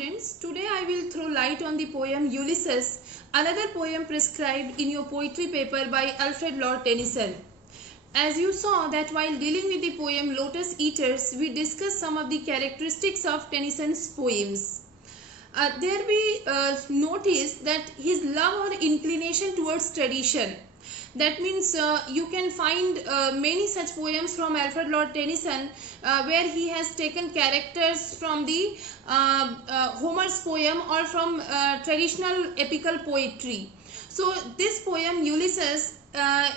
students, today I will throw light on the poem Ulysses, another poem prescribed in your poetry paper by Alfred Lord Tennyson. As you saw that while dealing with the poem Lotus Eaters, we discussed some of the characteristics of Tennyson's poems. There we noticed that his love or inclination towards tradition. That means you can find many such poems from Alfred Lord Tennyson where he has taken characters from the Homer's poem or from traditional epical poetry. So this poem Ulysses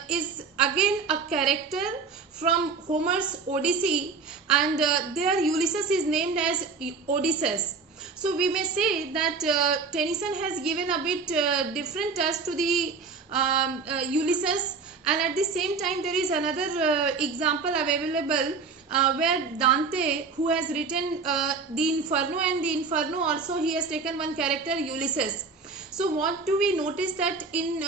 is again a character from Homer's Odyssey, and there Ulysses is named as Odysseus. So we may say that Tennyson has given a bit different touch to the Ulysses, and at the same time there is another example available where Dante, who has written the Inferno, and the Inferno also he has taken one character Ulysses. So what do we notice that in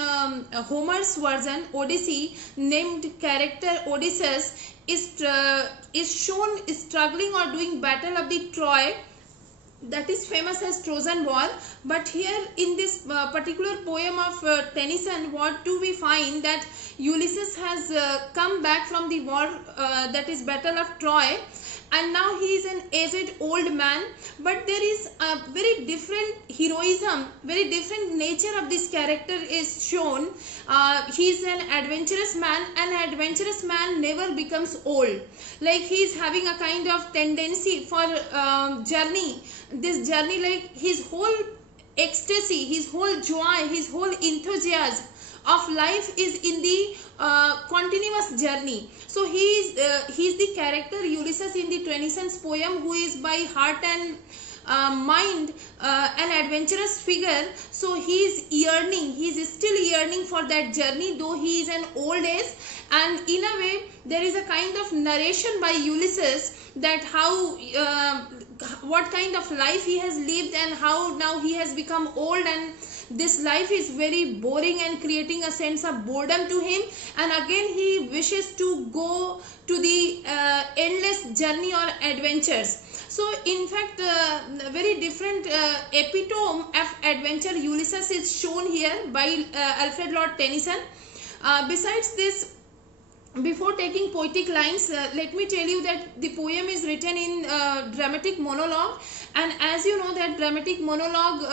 Homer's version Odyssey, named character Odysseus is shown struggling or doing battle of the Troy, that is famous as Trojan War. But here in this particular poem of Tennyson, what do we find? That Ulysses has come back from the war, that is Battle of Troy, and now he is an aged old man, but there is a very different heroism, very different nature of this character is shown. He is an adventurous man, and an adventurous man never becomes old. Like he is having a kind of tendency for journey. This journey, like his whole ecstasy, his whole joy, his whole enthusiasm of life is in the continuous journey. So he is the character Ulysses in the Tennyson's poem, who is by heart and mind an adventurous figure. So he is yearning, he is still yearning for that journey, though he is an old age. And in a way there is a kind of narration by Ulysses that how what kind of life he has lived, and how now he has become old, and this life is very boring and creating a sense of boredom to him, and again he wishes to go to the endless journey or adventures. So in fact very different epitome of adventure Ulysses is shown here by Alfred Lord Tennyson. Besides this, before taking poetic lines, let me tell you that the poem is written in dramatic monologue, and as you know that dramatic monologue,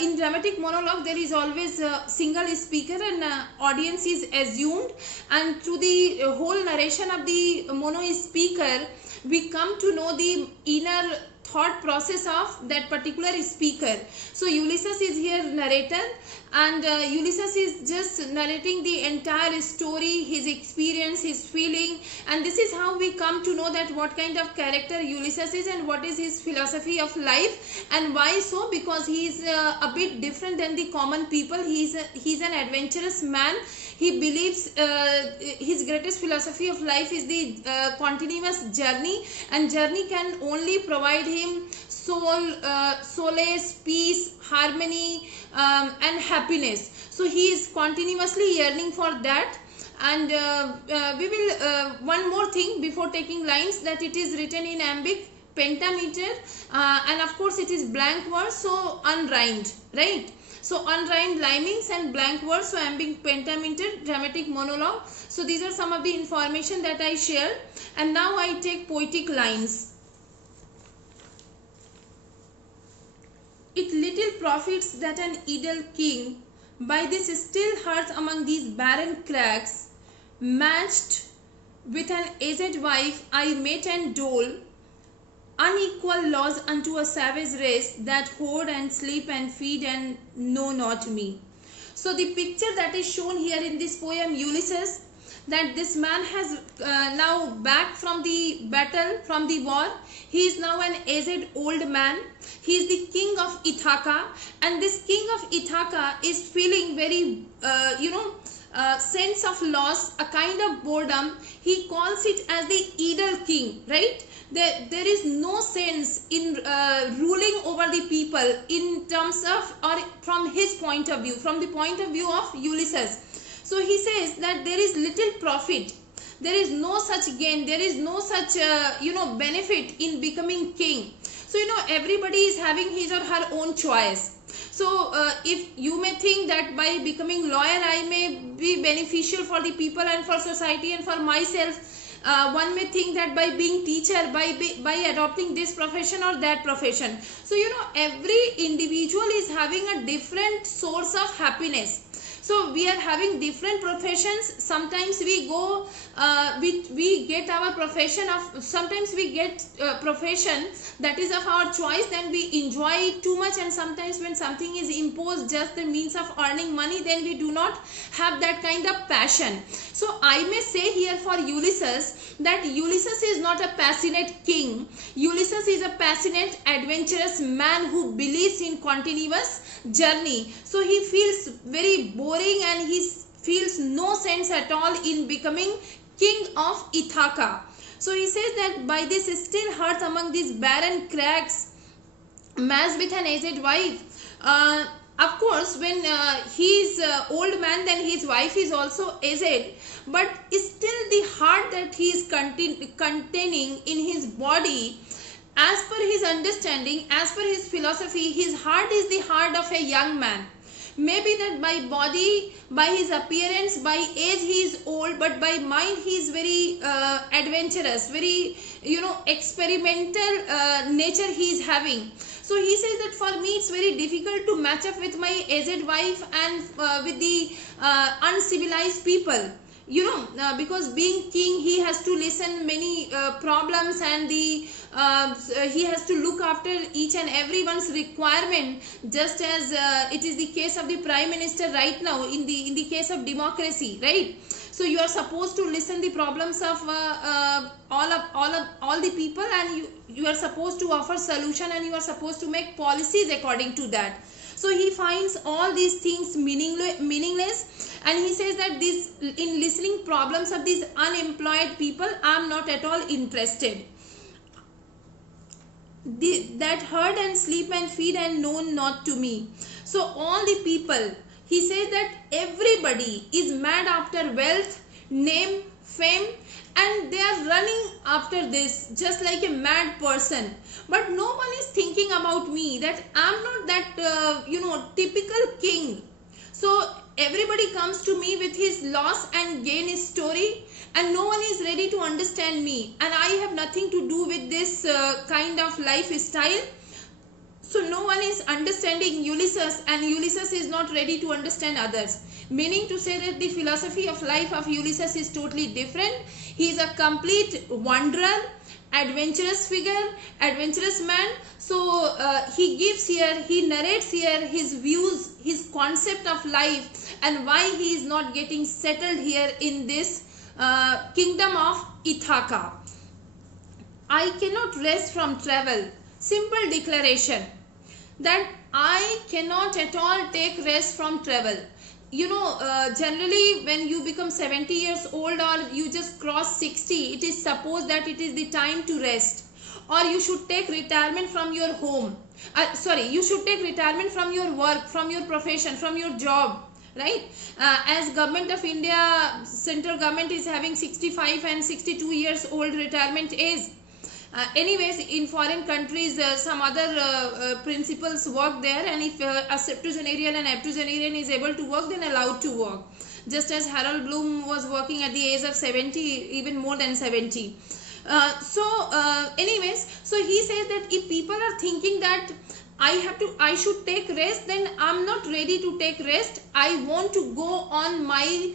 in dramatic monologue there is always a single speaker, and audience is assumed, and through the whole narration of the mono speaker we come to know the inner thought process of that particular speaker. So Ulysses is here narrator, and Ulysses is just narrating the entire story, his experience, his feeling, and this is how we come to know that what kind of character Ulysses is and what is his philosophy of life. And why so? Because he is a bit different than the common people. He's an adventurous man. He believes his greatest philosophy of life is the continuous journey, and journey can only provide him solace, peace, harmony, and happiness. So he is continuously yearning for that. And we will one more thing before taking lines, that it is written in iambic pentameter, and of course it is blank verse, so unrhymed, right? So unrhymed limings and blank verse, so iambic pentameter, dramatic monologue. So these are some of the information that I shared, and now I take poetic lines. It little profits that an idle king by this still hearth among these barren crags, matched with an aged wife I mate and dole, unequal laws unto a savage race that hoard and sleep and feed and know not me. So the picture that is shown here in this poem Ulysses, that this man has now back from the battle, from the war. He is now an aged old man. He is the king of Ithaca, and this king of Ithaca is feeling very sense of loss, a kind of boredom. He calls it as the idle king, right? There is no sense in ruling over the people in terms of, or from his point of view, from the point of view of Ulysses. So he says that there is little profit, there is no such gain, there is no such benefit in becoming king. So everybody is having his or her own choice. So if you may think that by becoming lawyer I may be beneficial for the people and for society and for myself, one may think that by being teacher, by adopting this profession or that profession. So every individual is having a different source of happiness. So we are having different professions. Sometimes we go we get our profession of, sometimes we get profession that is of our choice, then we enjoy it too much, and sometimes when something is imposed just the means of earning money, then we do not have that kind of passion. So I may say here for Ulysses that Ulysses is not a passionate king. Ulysses is a passionate adventurous man who believes in continuous journey. So he feels very boring and he feels no sense at all in becoming king of Ithaca. So he says that by this still hearth among these barren crags, mass with an aged wife. Of course, when he is old man, then his wife is also aged, but still the heart that he is containing in his body, as per his understanding, as per his philosophy, his heart is the heart of a young man. Maybe that by body, by his appearance, by age he is old, but by mind he is very adventurous, very experimental nature he is having. So he says that for me it's very difficult to match up with my aged wife and with the uncivilized people. Because being king, he has to listen many problems, and he has to look after each and everyone's requirement, just as it is the case of the prime minister right now in the case of democracy, right? So you are supposed to listen the problems of all the people, and you are supposed to offer solution, and you are supposed to make policies according to that. So he finds all these things meaningless, and he says that in listening problems of these unemployed people, I am not at all interested. That herd and sleep and feed and known not to me. So all the people, he says that everybody is mad after wealth, name, fame, and they are running after this just like a mad person. But no one is thinking about me, that I am not that typical king. So everybody comes to me with his loss and gain story, and no one is ready to understand me, and I have nothing to do with this kind of lifestyle. So no one is understanding Ulysses, and Ulysses is not ready to understand others. Meaning to say that the philosophy of life of Ulysses is totally different. He is a complete wanderer, adventurous figure, adventurous man. So he gives here, he narrates here his views, his concept of life, and why he is not getting settled here in this kingdom of Ithaca. I cannot rest from travel. Simple declaration that I cannot at all take rest from travel. Generally when you become 70 years old or you just cross 60, it is supposed that it is the time to rest, or you should take retirement from your home. You should take retirement from your work, from your profession, from your job, right? As Government of India, central government is having 65 and 62 years old retirement age. Anyways, in foreign countries, some other principles work there, and if a septuagenarian and octogenarian is able to work, then allowed to work. Just as Harold Bloom was working at the age of 70, even more than 70. Anyways, so he says that if people are thinking that I should take rest, then I'm not ready to take rest. I want to go on my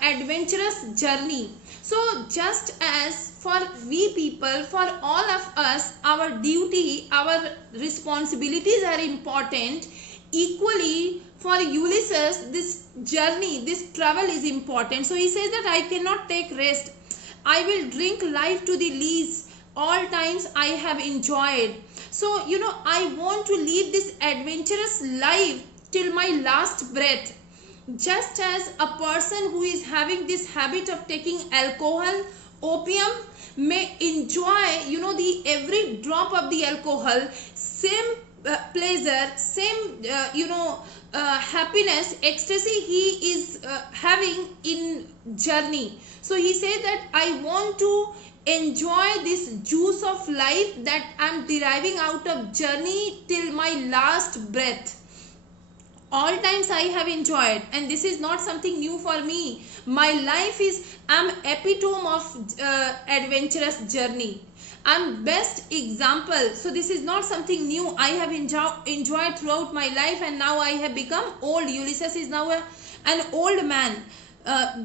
adventurous journey. So just as for we people, for all of us, our duty, our responsibilities are important, equally for Ulysses, this journey, this travel is important. So he says that I cannot take rest. I will drink life to the lees, all times I have enjoyed. So, I want to live this adventurous life till my last breath. Just as a person who is having this habit of taking alcohol, opium, may enjoy, the every drop of the alcohol, same pleasure, same, happiness, ecstasy he is having in journey. So he said that I want to enjoy this juice of life that I'm deriving out of journey till my last breath. All times I have enjoyed, and this is not something new for me. My life is, I'm epitome of adventurous journey. I'm best example. So this is not something new. I have enjoyed throughout my life, and now I have become old. Ulysses is now an old man.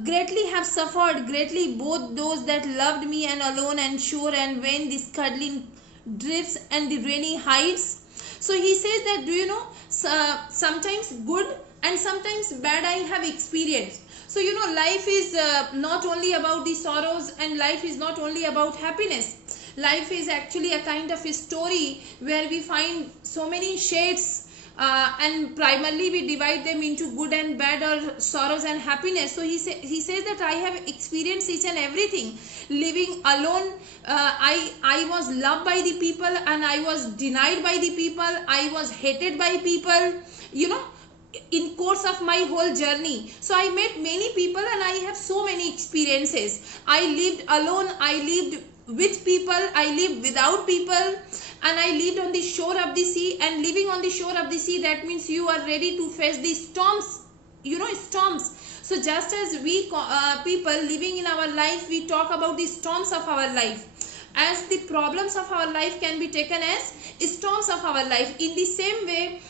Greatly have suffered, greatly both those that loved me and alone and sure and when the scuddling drifts and the rainy heights. So he says that, do you know, sometimes good and sometimes bad I have experienced. So you know, life is not only about the sorrows, and life is not only about happiness. Life is actually a kind of a story where we find so many shades, and primarily we divide them into good and bad, or sorrows and happiness. So he says that I have experienced each and everything. Living alone, I was loved by the people and I was denied by the people. I was hated by people, you know, in course of my whole journey. So I met many people and I have so many experiences. I lived alone, I lived with people, I lived without people, and I lived on the shore of the sea. And living on the shore of the sea, that means you are ready to face the storms, you know, storms. So just as we people living in our life, we talk about the storms of our life, as the problems of our life can be taken as storms of our life. In the same way,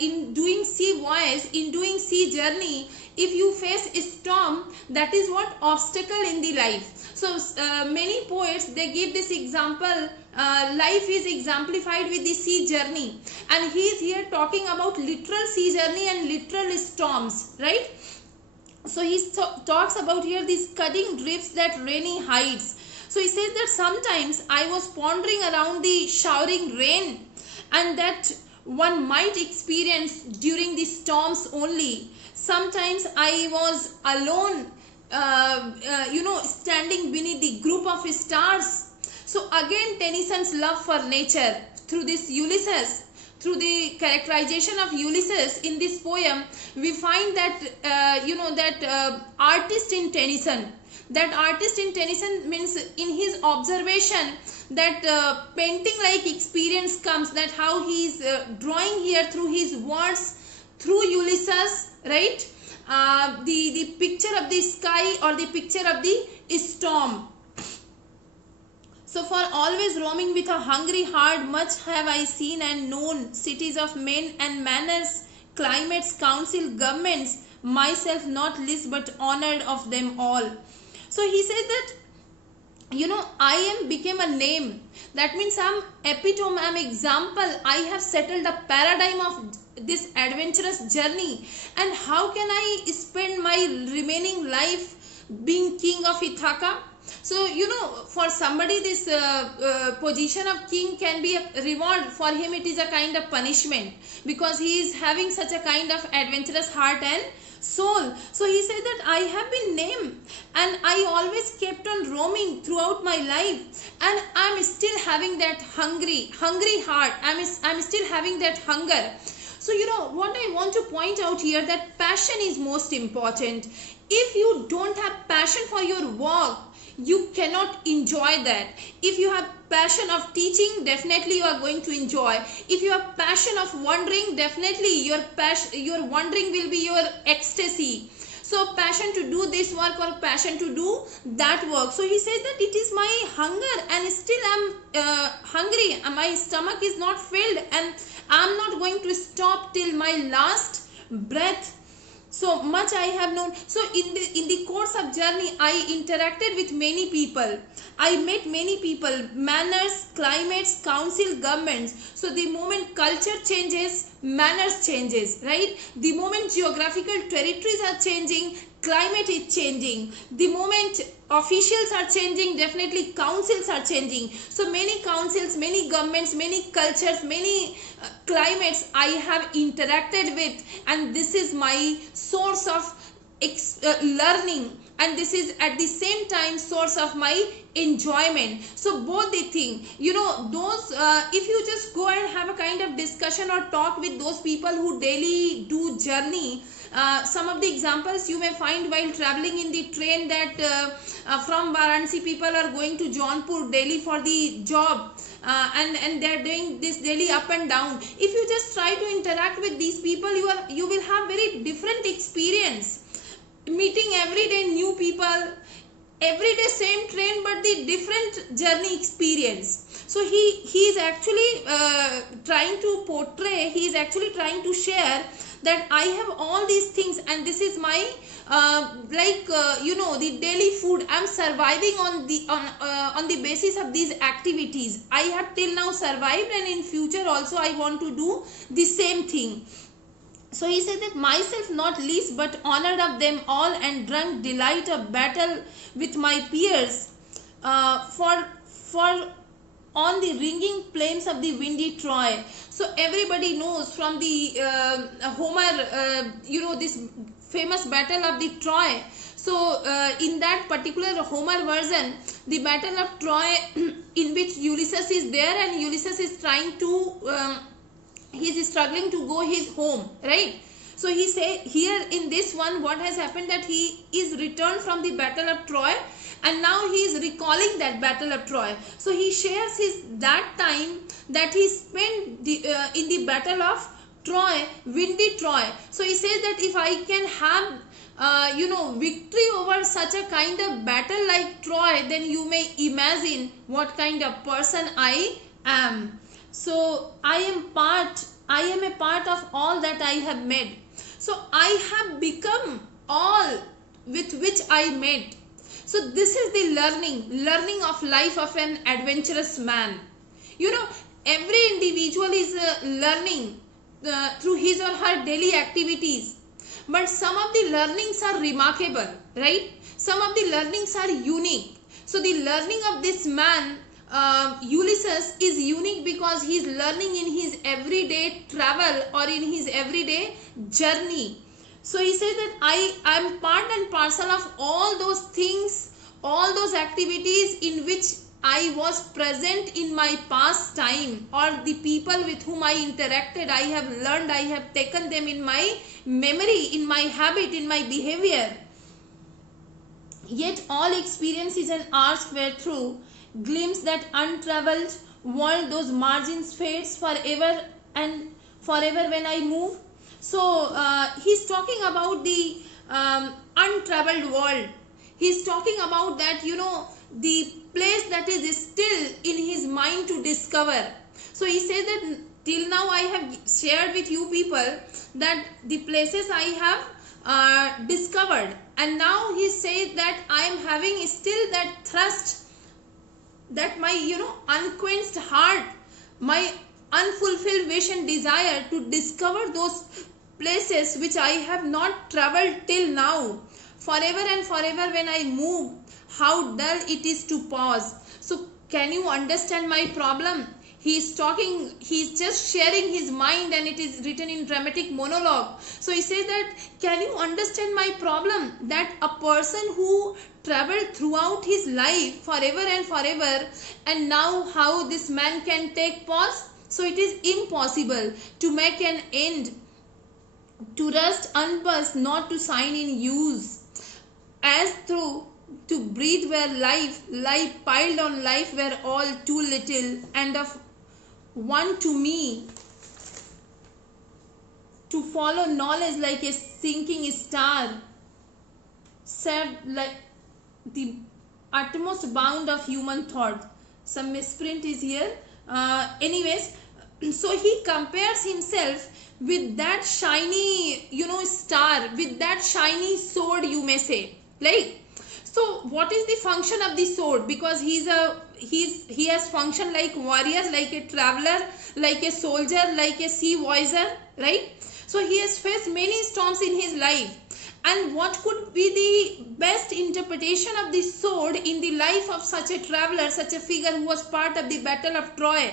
in doing sea voyage, in doing sea journey, if you face a storm, that is what obstacle in the life. So many poets, they give this example. Life is exemplified with the sea journey, and he is here talking about literal sea journey and literal storms, right? So he talks about here these scudding drifts that rainy heights. So he says that sometimes I was pondering around the showering rain, and that one might experience during the storms only. Sometimes I was alone, you know, standing beneath the group of stars. So again, Tennyson's love for nature through this Ulysses, through the characterization of Ulysses in this poem, we find that you know, that artist in Tennyson. That artist in Tennyson means in his observation, that painting like experience comes, that how he is drawing here through his words, through Ulysses, right? The picture of the sky or the picture of the storm. So for always roaming with a hungry heart, much have I seen and known, cities of men and manners, climates, council, governments, myself not least but honored of them all. So he says that, you know, I am became a name. That means I'm epitome, I'm example. I have settled a paradigm of this adventurous journey. And how can I spend my remaining life being king of Ithaca? So, you know, for somebody this position of king can be a reward. For him it is a kind of punishment, because he is having such a kind of adventurous heart and soul. So he said that I have been named, and I always kept on roaming throughout my life, and I'm still having that hungry heart. I'm still having that hunger. So you know what I want to point out here, that passion is most important. If you don't have passion for your work, you cannot enjoy that. If you have passion of teaching, definitely you are going to enjoy. If you have passion of wandering, definitely your wandering will be your ecstasy. So passion to do this work or passion to do that work. So he says that it is my hunger, and still I'm hungry. My stomach is not filled, and I'm not going to stop till my last breath. So much I have known. So in the course of journey, I interacted with many people. I met many people, manners, climates, council, governments. So the moment culture changes, manners changes, right? The moment geographical territories are changing, climate is changing. The moment officials are changing, definitely councils are changing. So many councils, many governments, many cultures, many climates I have interacted with, and this is my source of learning. and this is at the same time source of my enjoyment. So both the thing, you know, those if you just go and have a kind of discussion or talk with those people who daily do journey, some of the examples you may find while traveling in the train, that from Varanasi people are going to Jaunpur daily for the job, and they are doing this daily up and down. If you just try to interact with these people, you will have very different experience, meeting every day new people, every day same train but the different journey experience. So he is actually trying to portray, he is actually trying to share that I have all these things and this is my you know, the daily food. I'm surviving on the basis of these activities. I have till now survived, and in future also I want to do the same thing. So he said that myself not least, but honored of them all, and drunk delight of battle with my peers, for on the ringing plains of the windy Troy. So everybody knows from the Homer, you know, this famous battle of the Troy. So in that particular Homer version, the battle of Troy in which Ulysses is there, and Ulysses is trying to he is struggling to go his home, right? So he say here in this one, what has happened, that he is returned from the battle of Troy, and now he is recalling that battle of Troy. So he shares his that time that he spent in the battle of Troy, windy Troy. So he says that if I can have you know, victory over such a kind of battle like Troy, then you may imagine what kind of person I am. So I am a part of all that I have made. So I have become all with which I made. So this is the learning of life of an adventurous man. You know, every individual is learning through his or her daily activities. But some of the learnings are remarkable, right? Some of the learnings are unique. So the learning of this man, Ulysses, is unique because he is learning in his everyday travel or in his everyday journey. So he says that I am part and parcel of all those things, all those activities in which I was present in my past time, or the people with whom I interacted. I have learned, I have taken them in my memory, in my habit, in my behavior. Yet all experiences and hours were through, glimpse that untraveled world, those margins fades forever and forever when I move. So he's talking about the untraveled world. He's talking about that, you know, the place that is still in his mind to discover. So he says that till now I have shared with you people that the places I have discovered, and now he says that I am having still that thirst, that my, you know, unquenched heart, my unfulfilled wish and desire to discover those places which I have not traveled till now. Forever and forever when I move, how dull it is to pause. So can you understand my problem? He is talking, he is just sharing his mind, and it is written in dramatic monologue. So he says that, can you understand my problem? That a person who traveled throughout his life forever and forever, and now how this man can take pause? So it is impossible to make an end, to rest unbuzzed, not to sign in use, as through to breathe where life piled on life were all too little, and of one to me to follow knowledge like a sinking star, said like the utmost bound of human thought. Some misprint is here. Anyways, so he compares himself with that shiny, you know, star, with that shiny sword, you may say. Like, so what is the function of the sword? Because he has function like warrior, like a traveler, like a soldier, like a sea voyager, right? So he has faced many storms in his life. And what could be the best interpretation of the sword in the life of such a traveler, such a figure who was part of the battle of Troy?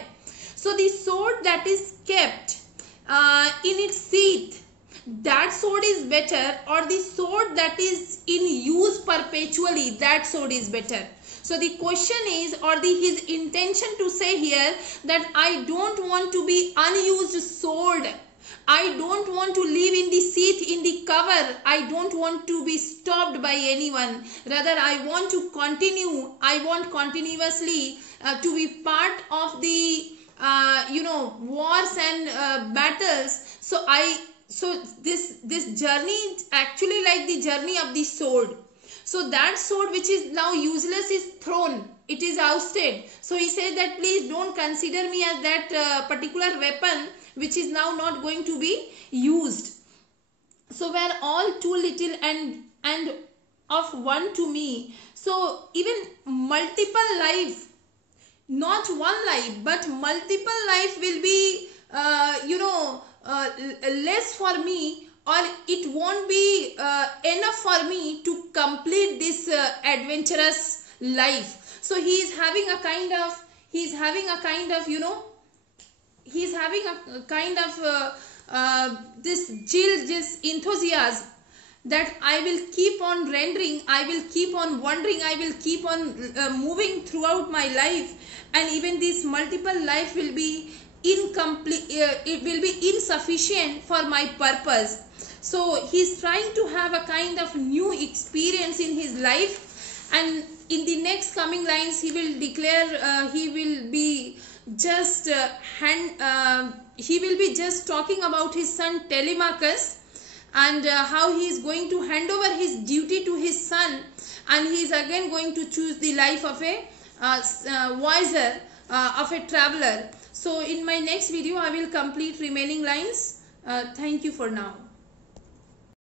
So the sword that is kept in its sheath, that sword is better, or the sword that is in use perpetually, that sword is better. So the question is, or his intention to say here, that I don't want to be unused sword. I don't want to live in the seat, in the cover. I don't want to be stopped by anyone. Rather, I want to continue. I want continuously to be part of the wars and battles. So this journey is actually like the journey of the sword. So that sword which is now useless is thrown. It is ousted. So he said that please don't consider me as that particular weapon which is now not going to be used. So we're all too little and of one to me. So even multiple life, not one life, but multiple life will be less for me, or it won't be enough for me to complete this adventurous life. So he's having a kind of this zeal, this enthusiasm, that I will keep on rendering, I will keep on wondering, I will keep on moving throughout my life, and even this multiple life will be incomplete, it will be insufficient for my purpose. So he's trying to have a kind of new experience in his life, and in the next coming lines he will declare, he will be just talking about his son Telemachus, and how he is going to hand over his duty to his son, and he is again going to choose the life of a voyager, of a traveler. So in my next video I will complete remaining lines. Thank you for now.